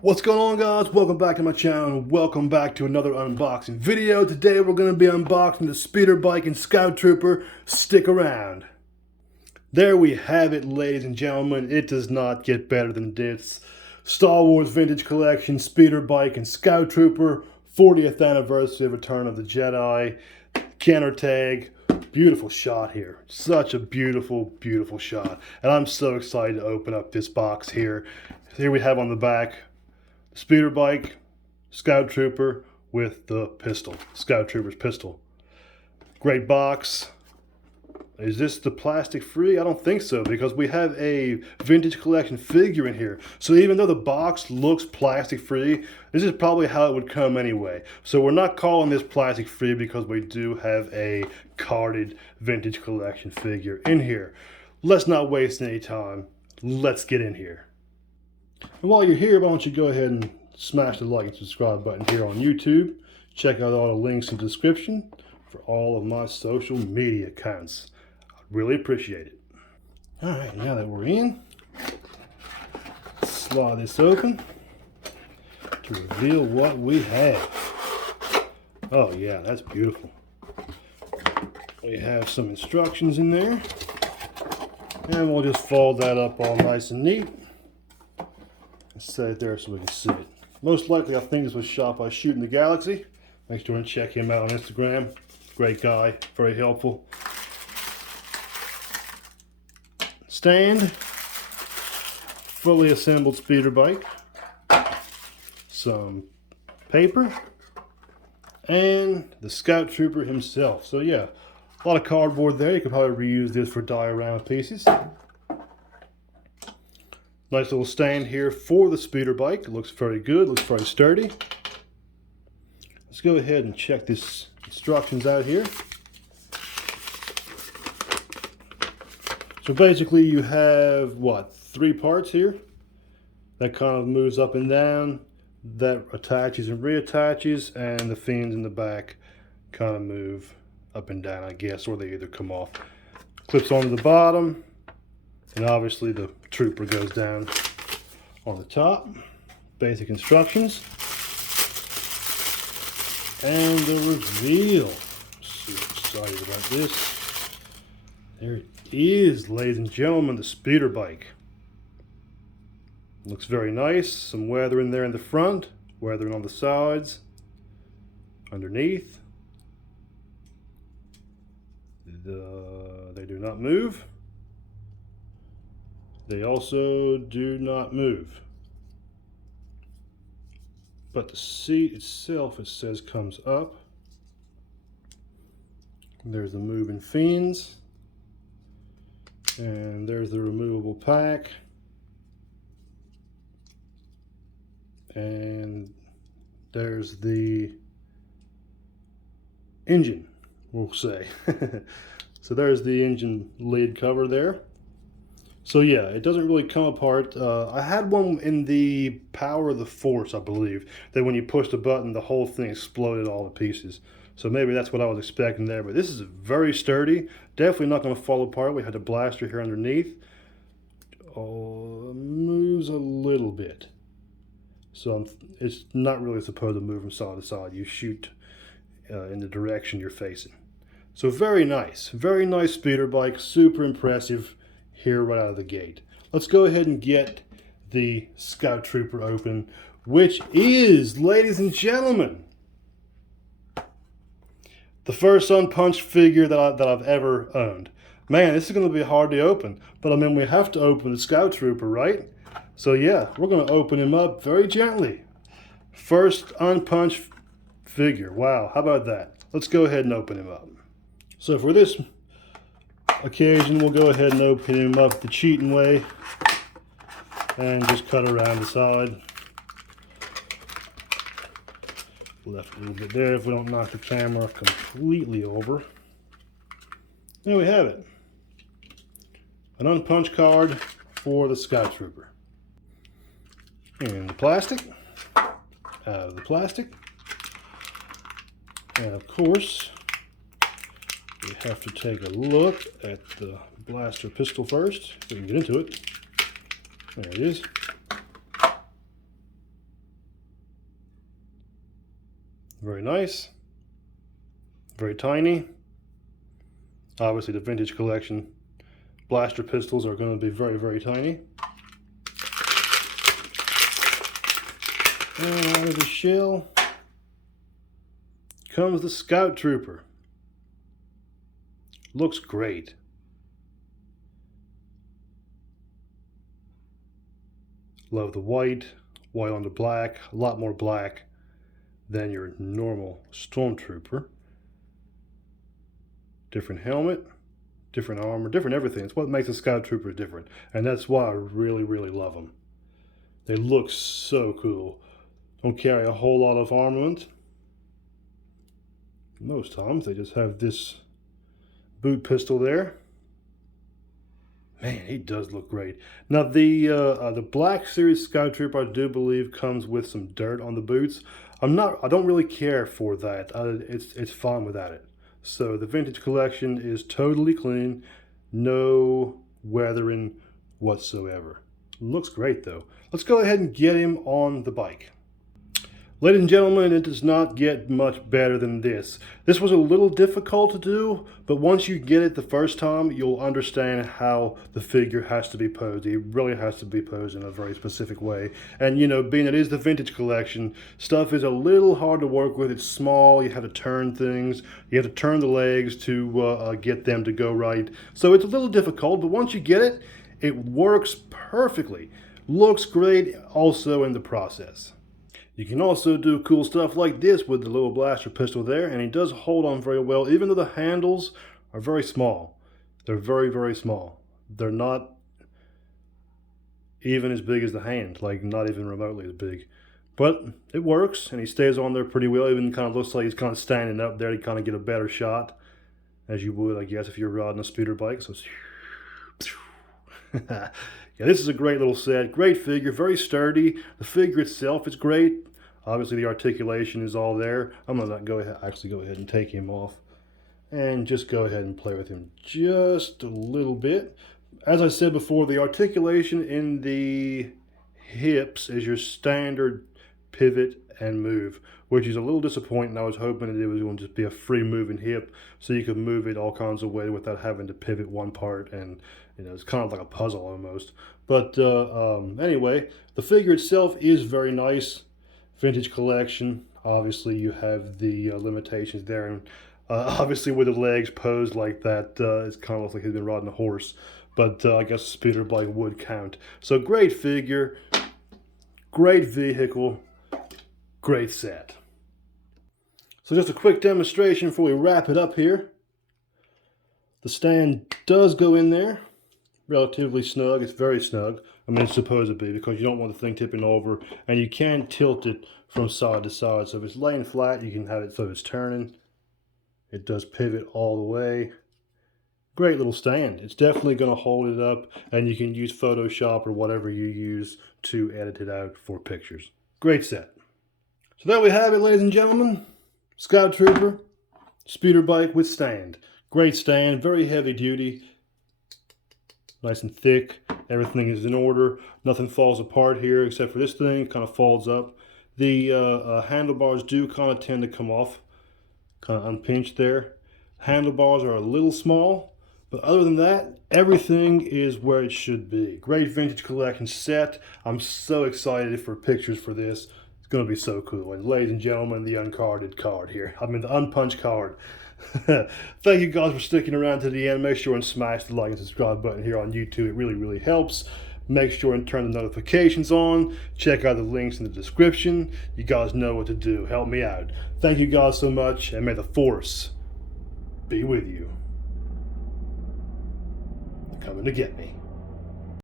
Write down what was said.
What's going on, guys? Welcome back to my channel. Welcome back to another unboxing video. Today we're going to be unboxing the speeder bike and Scout Trooper. Stick around. There we have it, ladies and gentlemen. It does not get better than this. Star Wars Vintage Collection, speeder bike and Scout Trooper, 40th anniversary of Return of the Jedi. Canner tag. Beautiful shot here. Such a beautiful, beautiful shot. And I'm so excited to open up this box here. Here we have on the back speeder bike, Scout Trooper with the pistol. Scout Trooper's pistol. Great box. Is this the plastic free? I don't think so, because we have a vintage collection figure in here. So even though the box looks plastic free, this is probably how it would come anyway. So we're not calling this plastic free because we do have a carded vintage collection figure in here. Let's not waste any time. Let's get in here. And while you're here, why don't you go ahead and smash the like and subscribe button here on YouTube. Check out all the links in the description for all of my social media accounts. I'd really appreciate it. Alright, now that we're in, slide this open to reveal what we have. Oh yeah, that's beautiful. We have some instructions in there. And we'll just fold that up all nice and neat. Set it there so we can see it. Most likely, I think this was shot by Shooting the Galaxy. Make sure and check him out on Instagram. Great guy, very helpful. Stand, fully assembled speeder bike, some paper, and the Scout Trooper himself. So yeah, a lot of cardboard there. You could probably reuse this for diorama pieces. Nice little stand here for the speeder bike. It looks very good, looks very sturdy. Let's go ahead and check these instructions out here. So basically you have, what, 3 parts here? That kind of moves up and down, that attaches and reattaches, and the fins in the back kind of move up and down, I guess, or they either come off. Clips onto the bottom. And obviously the trooper goes down on the top. Basic instructions. And the reveal. I'm super excited about this. There it is, ladies and gentlemen, the speeder bike. Looks very nice. Some weathering there in the front. Weathering on the sides. Underneath. They do not move. They also do not move. But the seat itself, it says, comes up. There's the moving fins. And there's the removable pack. And there's the engine, we'll say. So there's the engine lid cover there. So yeah, it doesn't really come apart. I had one in the Power of the Force, I believe, that when you pushed the button, the whole thing exploded all to pieces. So maybe that's what I was expecting there. But this is very sturdy. Definitely not going to fall apart. We had a blaster here underneath. Oh, moves a little bit. So it's not really supposed to move from side to side. You shoot in the direction you're facing. So very nice speeder bike. Super impressive. Here right out of the gate. Let's go ahead and get the Scout Trooper open, which is, ladies and gentlemen, the first unpunched figure that I've ever owned. Man, this is going to be hard to open, but I mean, we have to open the Scout Trooper, right? So yeah, we're going to open him up very gently. First unpunched figure. Wow, how about that? Let's go ahead and open him up. So for this occasion, we'll go ahead and open him up the cheating way and just cut around the side. Left a little bit there if we don't knock the camera completely over. There we have it. An unpunched card for the Scout Trooper. In the plastic, out of the plastic, and of course we have to take a look at the blaster pistol first so we can get into it. There it is. Very nice. Very tiny. Obviously the vintage collection blaster pistols are going to be very, very tiny. And out of the shell comes the Scout Trooper. Looks great. Love the white on the black, a lot more black than your normal Stormtrooper. Different helmet, different armor, different everything. It's what makes a Scout Trooper different. And that's why I really, really love them. They look so cool. Don't carry a whole lot of armament. Most times they just have this boot pistol there. Man, he does look great. Now the Black Series Scout Trooper, I do believe, comes with some dirt on the boots. I don't really care for that. It's fine without it. So the vintage collection is totally clean, no weathering whatsoever. Looks great though. Let's go ahead and get him on the bike. Ladies and gentlemen, it does not get much better than this. This was a little difficult to do, but once you get it the first time, you'll understand how the figure has to be posed. It really has to be posed in a very specific way. And you know, being it is the vintage collection, stuff is a little hard to work with. It's small, you have to turn things, you have to turn the legs to get them to go right. So it's a little difficult, but once you get it, it works perfectly. Looks great also in the process. You can also do cool stuff like this with the little blaster pistol there, and he does hold on very well, even though the handles are very small. They're very, very small. They're not even as big as the hand, like not even remotely as big. But it works, and he stays on there pretty well. Even kind of looks like he's kind of standing up there to kind of get a better shot, as you would, I guess, if you're riding a speeder bike. So yeah, this is a great little set. Great figure, very sturdy. The figure itself is great. Obviously, the articulation is all there. I'm going to actually go ahead and take him off and just go ahead and play with him just a little bit. As I said before, the articulation in the hips is your standard pivot and move, which is a little disappointing. I was hoping that it was going to just be a free moving hip so you could move it all kinds of ways without having to pivot one part, and you know, it's kind of like a puzzle almost. But anyway, the figure itself is very nice. Vintage collection. Obviously you have the limitations there, and obviously with the legs posed like that, it's kind of looks like he's been riding a horse, but I guess a speeder bike would count. So great figure, great vehicle, great set. So just a quick demonstration before we wrap it up here. The stand does go in there relatively snug. It's very snug. I mean, it's supposed to be, because you don't want the thing tipping over, and you can tilt it from side to side. So if it's laying flat, you can have it so it's turning. It does pivot all the way. Great little stand. It's definitely going to hold it up, and you can use Photoshop or whatever you use to edit it out for pictures. Great set. So there we have it, ladies and gentlemen. Scout Trooper, speeder bike with stand. Great stand, very heavy duty. Nice and thick. Everything is in order. Nothing falls apart here except for this thing. It kind of folds up. The handlebars do kind of tend to come off, kind of unpinched there. Handlebars are a little small, but other than that, everything is where it should be. Great vintage collection set. I'm so excited for pictures for this. It's going to be so cool. And ladies and gentlemen, the uncarded card here. I mean the unpunched card. Thank you guys for sticking around to the end. Make sure and smash the like and subscribe button here on YouTube. It really, really helps. Make sure and turn the notifications on. Check out the links in the description. You guys know what to do. Help me out. Thank you guys so much, and may the Force be with you. They're coming to get me.